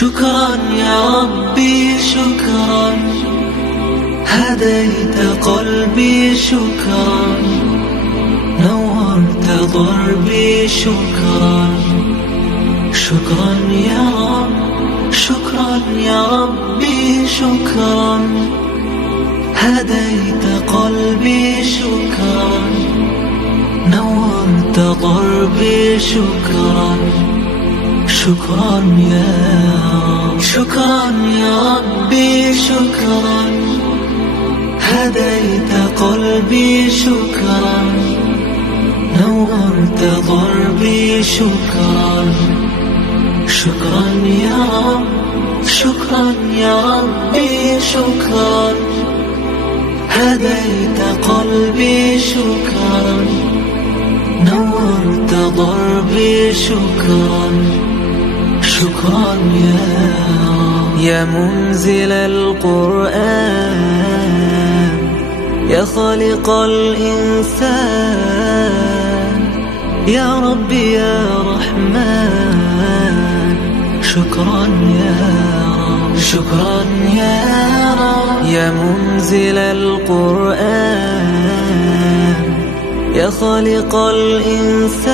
شكرا يا ربي شكرا، هديت قلبي شكرا، نورت ضربي شكرا. شكرا يا رب، شكرا يا ربي شكرا، هديت قلبي شكرا، نورت ضربي شكرا. شكرا يا رب، شكرا يا ربي شكرا، هديت قلبي شكرا، نورت ضربي شكرا. شكرا يا رب، شكرا يا ربي شكرا، هديت قلبي شكرا، نورت ضربي شكرا. شكرا يا رب. يا منزل القرآن، يا خالق الإنسان، يا ربي يا رحمن، شكرا يا رب، شكرا يا رب. يا منزل القرآن، يا خالق الإنسان.